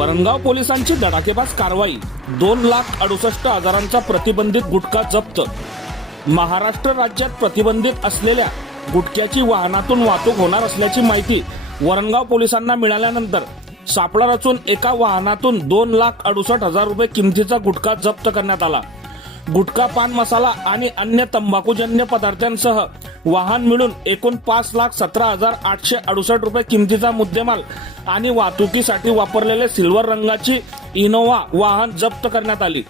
वरणगाव पोलिसांची धडाकेबाज कारवाई. 2,68,000चा प्रतिबंधित गुटखा जप्त. महाराष्ट्र राज्यात प्रतिबंधित असलेल्या गुटख्याची वाहनातून वाहतूक होणार असल्याची माहिती वरणगाव पोलिसांना मिळाल्यानंतर सापळा रचून एका वाहनातून 2,68,000 रुपये किमतीचा गुटखा जप्त करण्यात आला. गुटखा, पान मसाला आणि अन्य तंबाखूजन्य पदार्थांसह वाहन मिळून एकूण 5,17,868 रुपये किमतीचा मुद्देमाल आणि वाहतुकीसाठी वापरलेले सिल्वर रंगाची इनोव्हा वाहन जप्त करण्यात आली.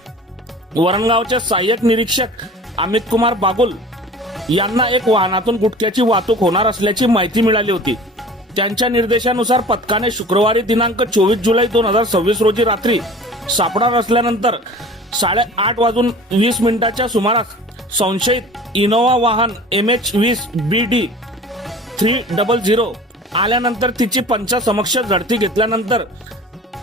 वरणगावचे सहाय्यक निरीक्षक अमित कुमार बागुल यांना एक वाहनातून गुटख्याची वाहतूक होणार असल्याची माहिती मिळाली होती. त्यांच्या निर्देशानुसार पथकाने शुक्रवारी दिनांक 24 जुलै 2026 रोजी रात्री सापळा रचल्यानंतर 8:20 सुमारास संशयित इनोव्हा वाहन MH20 BD 300 आल्यानंतर तिची पंचासमक्ष झडती घेतल्यानंतर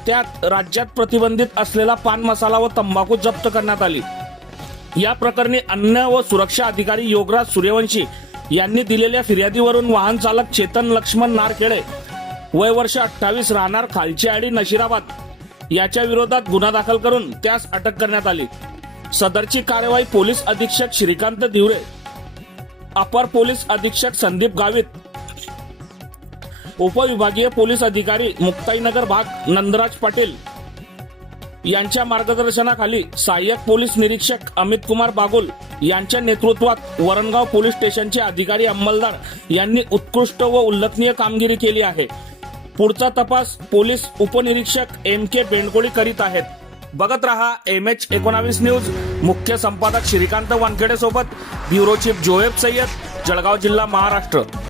त्यात राज्यात प्रतिबंधित असलेला पान मसाला व तंबाखू जप्त करण्यात आली. या प्रकरणी अन्न व सुरक्षा अधिकारी योगराज सूर्यवंशी यांनी दिलेल्या फिर्यादीवरून वाहन चालक चेतन लक्ष्मण नारखेडे वय वर्ष 28 राहणार खालची आडी नशिराबाद याच्या विरोधात गुन्हा दाखल करून त्यास अटक करण्यात आली. सदरची कार्यवाही पोलीस अधीक्षक श्रीकांत दिवरे, अपर पोलीस अधीक्षक संदीप गावित, उपविभागीय पोलीस अधिकारी मुक्ताईनगर भाग नंदराज पाटील यांच्या मार्गदर्शनाखाली सहाय्यक पोलीस निरीक्षक अमित कुमार बागुल यांच्या नेतृत्वात वरणगाव पोलीस स्टेशनचे अधिकारी अंमलदार यांनी उत्कृष्ट व उल्लेखनीय कामगिरी केली आहे. पुढचा तपास पोलीस उपनिरीक्षक MK बेंडकोळी करीत आहेत. बघत रहा MH19 न्यूज. मुख्य संपादक श्रीकांत वानखेडे सोबत ब्युरो चीफ जोहेब सय्यद, जळगाव जिल्हा, महाराष्ट्र.